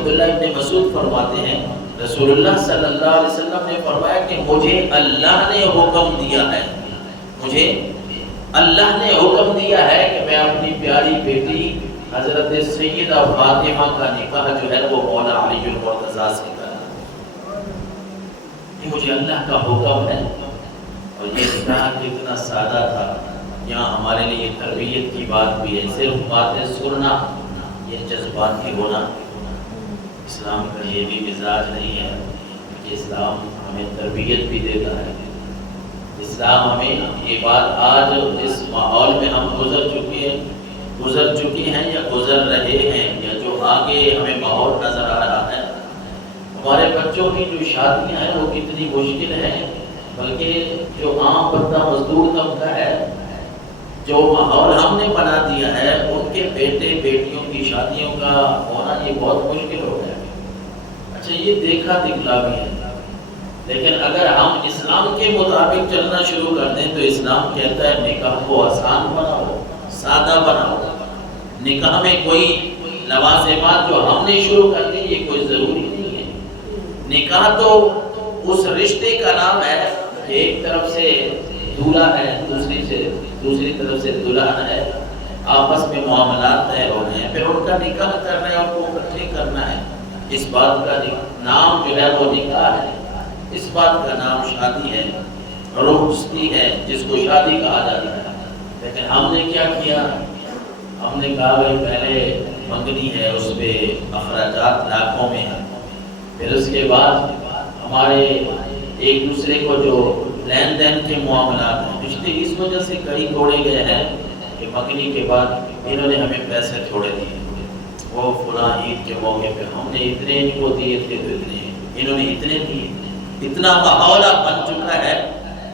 عبداللہ ابن مسعود فرماتے ہیں رسول اللہ صلی اللہ علیہ وسلم نے فرمایا کہ مجھے اللہ نے حکم دیا ہے، مجھے اللہ نے حکم دیا ہے کہ میں اپنی پیاری بیٹی حضرت سیدہ فاطمہ کا نکاح جو ہے وہ مولا علی المرتضیٰ سے کروں۔ یہ مجھے اللہ کا حکم ہے۔ اور یہ نکاح کتنا سادہ تھا، یہاں ہمارے لیے تربیت کی بات بھی ہے، صرف باتیں سننا یہ جذباتی ہونا اسلام کا یہ بھی مزاج نہیں ہے کہ اسلام ہمیں تربیت بھی دیتا ہے۔ اسلام ہمیں یہ بات آج اس ماحول میں ہم گزر چکے ہیں یا گزر رہے ہیں یا جو آگے ہمیں ماحول نظر آ رہا ہے، ہمارے بچوں کی جو شادیاں ہیں وہ کتنی مشکل ہیں، بلکہ جو عام بندہ مزدور طبقہ ہے، جو ماحول ہم نے بنا دیا ہے، ان کے بیٹے بیٹیوں کی شادیوں کا ہونا یہ بہت مشکل ہو گیا ہے۔ اچھا یہ دیکھا دکھلاوی ہے، لیکن اگر ہم اسلام کے مطابق چلنا شروع کر دیں تو اسلام کہتا ہے نکاح کو آسان بناؤ، سادہ بناؤ۔ نکاح میں کوئی لوازمات جو ہم نے شروع کر دی یہ کوئی ضروری نہیں ہے۔ نکاح تو اس رشتے کا نام ہے کہ ایک طرف سے دولہا ہے، دوسری طرف سے دلہن ہے، آپس میں معاملات طے ہو رہے ہیں، پھر ان کا نکاح کرنا ہے، ان کو اکٹھے کرنا ہے۔ اس بات کا نام جو ہے وہ نکاح ہے، اس بات کا نام شادی ہے، رخصتی ہے جس کو شادی کہا جاتا ہے۔ لیکن ہم نے کیا کیا؟ ہم نے کہا بھائی پہلے منگنی ہے، اس پہ اخراجات لاکھوں میں ہیں، پھر اس کے بعد ہمارے ایک دوسرے کو جو لین دین کے معاملات ہیں، رشتے اس وجہ سے کئی توڑے گئے ہیں کہ منگنی کے بعد انہوں نے ہمیں پیسے تھوڑے دیے، وہ فلاں عید کے موقع پہ ہم نے اتنے ان کو دیے تھے تو اتنے انہوں نے اتنے دیے۔ اتنا ماحول بن چکا ہے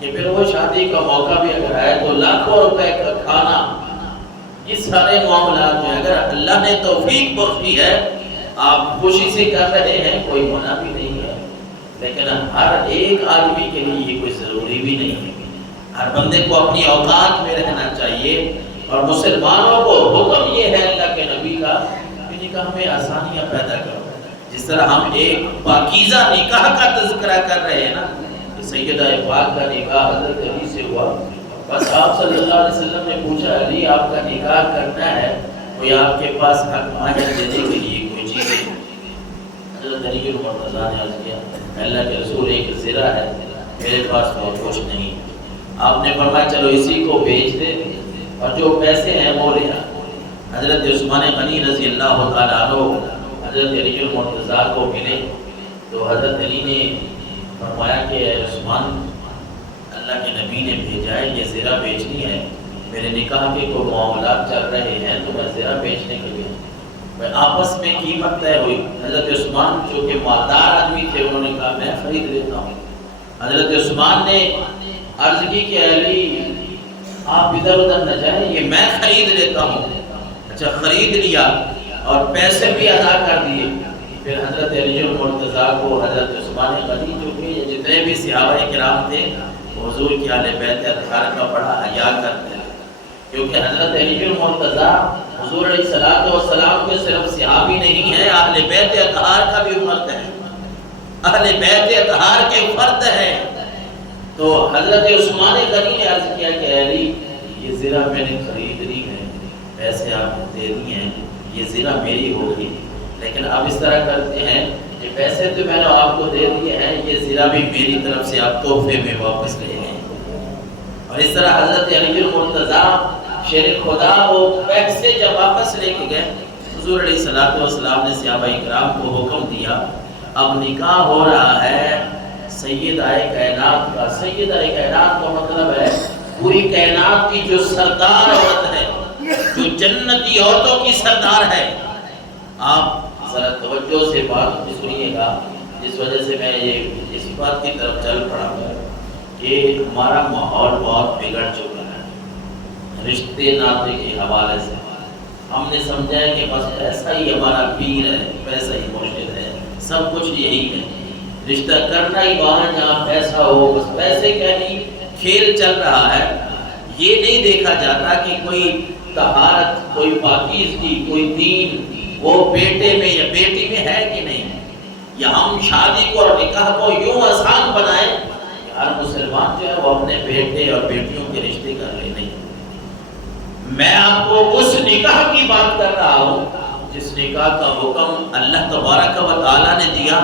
کہ پھر وہ شادی کا موقع بھی اگر آئے تو لاکھوں روپے کا کھانا، یہ سارے معاملات جو اگر اللہ نے توفیق بخشی ہے آپ خوشی سے کر رہے ہیں، کوئی منع بھی نہیں ہے، لیکن ہر ایک آدمی کے لیے یہ کوئی ضروری بھی نہیں ہے۔ ہر بندے کو اپنی اوقات میں رہنا چاہیے، اور مسلمانوں کو حکم یہ ہے اللہ کے نبی کا کہ نکاح میں آسانیاں پیدا کرو۔ جس طرح ہم ایک پاکیزہ نکاح کا تذکرہ کر رہے ہیں نا، کہ سیدہ پاک کا نکاح حضرت علی سے ہوا، بس آپ صلی اللہ علیہ وسلم نے پوچھا علی آپ کا نکاح کرنا ہے، کوئی آپ کے پاس حق مہر دینے کے لیے کوئی چیز ہے؟ حضرت علی المرتضیٰ نے عرض کیا اللہ کے رسول ایک زرہ ہے، میرے پاس بہت کچھ نہیں۔ آپ نے فرمایا چلو اسی کو بیچ دے اور جو پیسے ہیں وہ لے آ۔ حضرت عثمان غنی رضی اللہ تعالیٰ عنہ حضرت علی المرتضیٰ کو ملے تو حضرت علی نے فرمایا کہ عثمان اللہ کے نبی نے بھیجا ہے، یہ زرہ بیچنی ہے، میرے نکاح کے کوئی معاملات چل رہے ہیں تو میں زرہ بیچنے کے لیے میں آپس میں قیمت طے ہوئی۔ حضرت عثمان جو کہ مالدار آدمی تھے انہوں نے کہا میں خرید لیتا ہوں۔ حضرت عثمان نے عرض کی کہ علی آپ ادھر ادھر نہ جائیں، یہ میں خرید لیتا ہوں۔ اچھا خرید لیا اور پیسے بھی ادا کر دیے۔ پھر حضرت علی المرتضیٰ کو حضرت عثمان غنی جو کہ جتنے بھی صحابہ کرام تھے حضور کی اہل بیت اطہار کا بڑا حیا کرتے ہیں، کیونکہ حضرت علی المرتضیٰ حضور علیہ الصلوۃ والسلام کے صرف صحابی نہیں ہیں، اہل بیت اطہار کا بھی فرد ہے، اہل بیت اطہار کے فرد ہیں۔ تو حضرت عثمان غنی نے عرض کیا کہ علی یہ زرہ میں نے خرید لی ہے، پیسے آپ نے دے دیے ہیں، یہ زرہ میری ہوگی، لیکن اب اس طرح کرتے ہیں کہ پیسے تو میں نے آپ کو دے دیے ہیں، یہ زرہ بھی میری طرف سے آپ تحفے میں واپس لے لیں۔ اور اس طرح حضرت علی المرتضیٰ شیر خدا وہ پیسے جب واپس لے کے گئے، حضور علیہ الصلوۃ والسلام نے صحابہ کرام کو حکم دیا اب نکاح ہو رہا ہے سیدہ کائنات کا۔ سیدہ کائنات کا مطلب ہے پوری کائنات کی جو سردار عورت ہے، جو جنتی عورتوں کی سردار ہے۔ آپ ذرا توجہ سے بات سنیے گا، جس وجہ سے میں یہ اس بات کی طرف چل پڑا ہوں کہ ہمارا ماحول بہت بگڑ چکا ہے رشتے ناطے کے حوالے سے۔ ہم نے سمجھا ہے کہ بس پیسہ ہی ہمارا پیر ہے، پیسہ ہی مرشد ہے، سب کچھ یہی ہے، رشتہ کرنا ہی وہاں جہاں پیسہ ہو، بس پیسے کا ہی کھیل چل رہا ہے۔ یہ نہیں دیکھا جاتا کہ کوئی طہارت، کوئی پاکیزگی، کوئی دین وہ بیٹے میں یا بیٹی میں ہے کہ یا ہم شادی کو اور نکاح کو یوں آسان بنائیں کہ ہر مسلمان جو ہے وہ اپنے بیٹے اور بیٹیوں کے رشتے کر لے. نہیں، میں آپ کو اس نکاح کی بات کر رہا ہوں جس نکاح کا حکم اللہ تبارک و تعالیٰ نے دیا.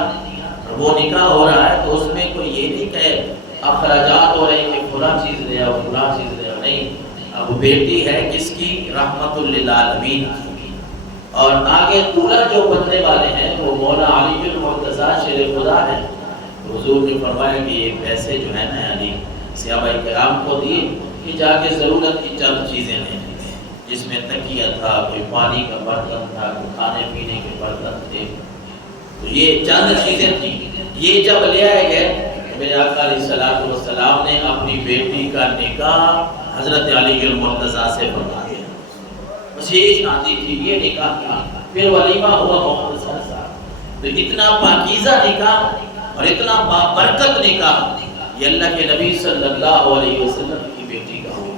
وہ نکاح ہو رہا ہے تو اس میں کوئی یہ نہیں کہ اخراجات ہو رہے ہیں کہ فلاں چیز لے آؤ فلاں چیز لے آؤ. نہیں، اب بیٹی ہے کس کی؟ رحمت للعالمین کی. اور آگے دولہا جو بننے والے ہیں وہ مولا علی المرتضیٰ شیر خدا ہے. حضور نے فرمایا کہ یہ پیسے جو ہے نا یعنی صحابہ کرام کو دیے کہ جا کے ضرورت کی چند چیزیں لیں، جس میں تکیہ تھا، کوئی پانی کا برتن تھا، کوئی کھانے پینے کے برتن تھے. تو یہ چند چیزیں تھیں. یہ جب لے آئے گئے میرے آقا علیہ الصلوۃ والسلام نے اپنی بیٹی کا نکاح حضرت علی المرتضیٰ سے فرما دیا. بس یہ شادی تھی، یہ نکاح تھا، پھر ولیمہ ہوا مختصر سا. تو اتنا پاکیزہ نکاح اور اتنا بابرکت نکاح یہ اللہ کے نبی صلی اللہ علیہ وسلم کی بیٹی کا ہوا.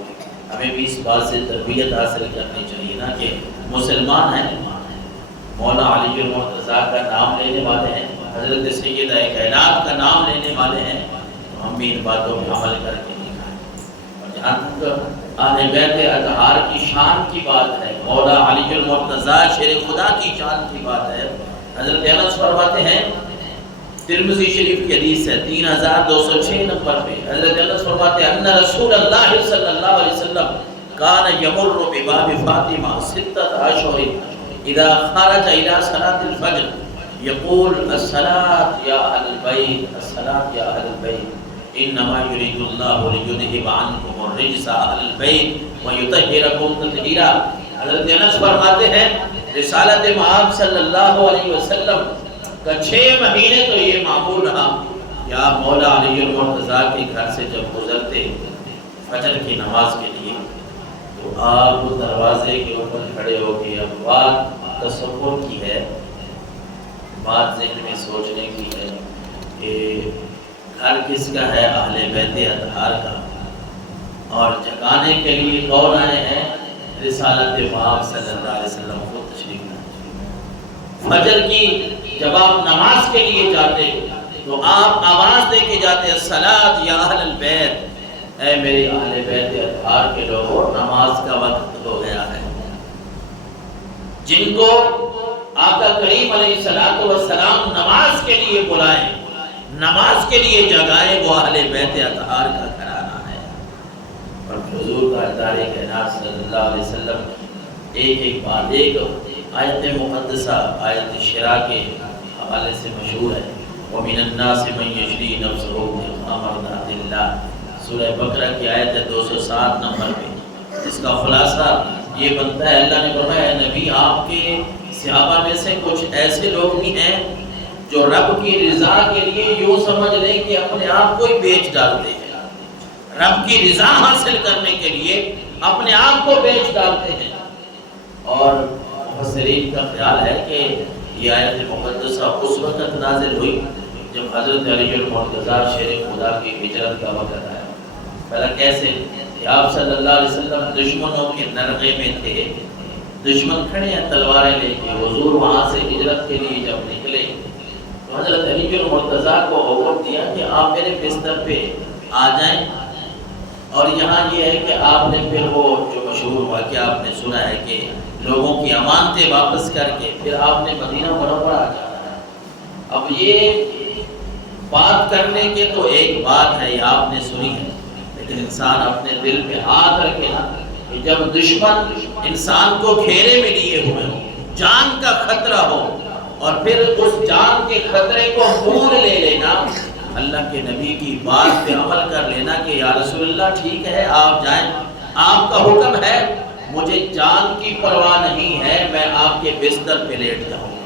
ہمیں بھی اس بات سے تربیت حاصل کرنی چاہیے نا کہ مسلمان ہیں، مولا علی المرتضیٰ کا نام لینے والے ہیں، حضرت سیدہ کائنات کا نام لینے والے ہیں، تو ہم بھی ان باتوں پہ عمل کر کے دکھائیں. اور جہاں تک اہل بیت اطہار کی شان کی بات ہے، مولا علی المرتضیٰ شیر خدا کی شان کی بات ہے، حضرت انس فرماتے ہیں، ترمذی شریف کی حدیث ہے 3206 نمبر پہ، حضرت انس فرماتے ہیں ان رسول اللہ صلی اللہ علیہ وسلم کان یمر بباب فاطمہ 6 اشہر اذا خرج الى صلاة الفجر يقول الصلاة يا اهل البيت الصلاة يا اهل البيت انما يريد الله ليذهب عنكم الرجس اهل البيت ويطهركم تطهيرا. حضرت انس فرماتے ہیں رسالت مآب صلی اللہ علیہ وسلم کا 6 مہینے تو یہ معمول رہا یا مولا علی المرتضیٰ کے گھر سے جب گزرتے فجر کی نماز کے لیے تو آپ دروازے کے اوپر کھڑے ہو کے اب بات تصور کی ہے، بات ذہن میں سوچنے کی ہے کہ گھر کس کا ہے؟ اہل بیت اطہار کا. اور جگانے کے لیے کون آئے ہیں؟ رسالت مآب صلی اللہ علیہ وسلم کو تشریف لائے. فجر کی جب آپ نماز کے لیے جاتے تو آپ آواز دے کے جاتے الصلاۃ یا اہل البیت، اے میرے اہل بیت اطہار کے لوگوں نماز کا وقت ہو گیا ہے. جن کو آقا کریم علیہ الصلوۃ والسلام نماز کے لیے بلائیں، نماز کے لیے جگائیں، وہ اہل بیت اطہار کا گھرانہ ہے. اور حضور کا تاج کائنات صلی اللہ علیہ وسلم ایک ایک بات، ایک آیت مقدسہ آیت شرع کے حوالے سے مشہور ہے، وَمِنَ النَّاسِ مَن يَشْرِي نَفْسَهُ ابْتِغَاءَ مَرْضَاتِ اللَّهِ. سورہ بقرہ کی آیت ہے 207 نمبر پہ. اس کا خلاصہ یہ بنتا ہے، اللہ نے فرمایا نبی آپ کے صحابہ میں سے کچھ ایسے لوگ بھی ہیں جو رب کی رضا کے لیے یوں سمجھ لیں کہ اپنے آپ کو ہی بیچ ڈالتے ہیں، رب کی رضا حاصل کرنے کے لیے اپنے آپ کو بیچ ڈالتے ہیں. اور مفسرین کا خیال ہے کہ یہ آیت مقدسہ اس وقت نازل ہوئی جب حضرت علی المرتضیٰ شیر خدا کی ہجرت کا وقت آیا. پہلا کیسے کہ آپ صلی اللہ علیہ وسلم دشمنوں کے نرغے میں تھے، دشمن کھڑے ہیں تلواریں لے کے، حضور وہاں سے ہجرت کے لیے جب نکلے تو حضرت علی المرتضیٰ کو حکم دیا کہ آپ میرے بستر پہ آ جائیں. اور یہاں یہ ہے کہ آپ نے پھر وہ جو مشہور واقعہ آپ نے سنا ہے کہ لوگوں کی امانتیں واپس کر کے پھر آپ نے مدینہ منورہ آ جانا ہے. اب یہ بات کرنے کے تو ایک بات ہے، یہ آپ نے سنی ہے، لیکن انسان اپنے دل پہ ہاتھ رکھے نا کہ جب دشمن انسان کو گھیرے میں لیے ہوئے ہو، جان کا خطرہ ہو، اور پھر اس جان کے خطرے کو مول لے لینا، اللہ کے نبی کی بات پہ عمل کر لینا کہ یا رسول اللہ ٹھیک ہے آپ جائیں، آپ کا حکم ہے، مجھے جان کی پرواہ نہیں ہے، میں آپ کے بستر پہ لیٹ جاؤں،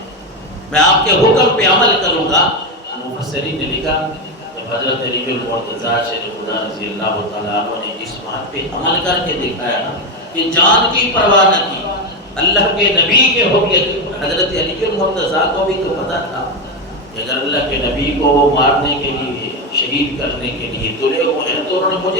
میں آپ کے حکم پہ عمل کروں گا. مفسرین نے لکھا کہ حضرت علی المرتضیٰ شیر خدا رضی اللہ تعالیٰ عنہ نے اس بات پہ عمل کر کے دکھایا نا کہ جان کی پرواہ نہ کی. اللہ کے نبی کے حکم، حضرت علی المرتضیٰ کو بھی تو پتا تھا کہ اگر اللہ کے نبی کو مارنے کے لیے، شہید کرنے کے لیے تلے ہوئے ہیں تو انہوں نے مجھے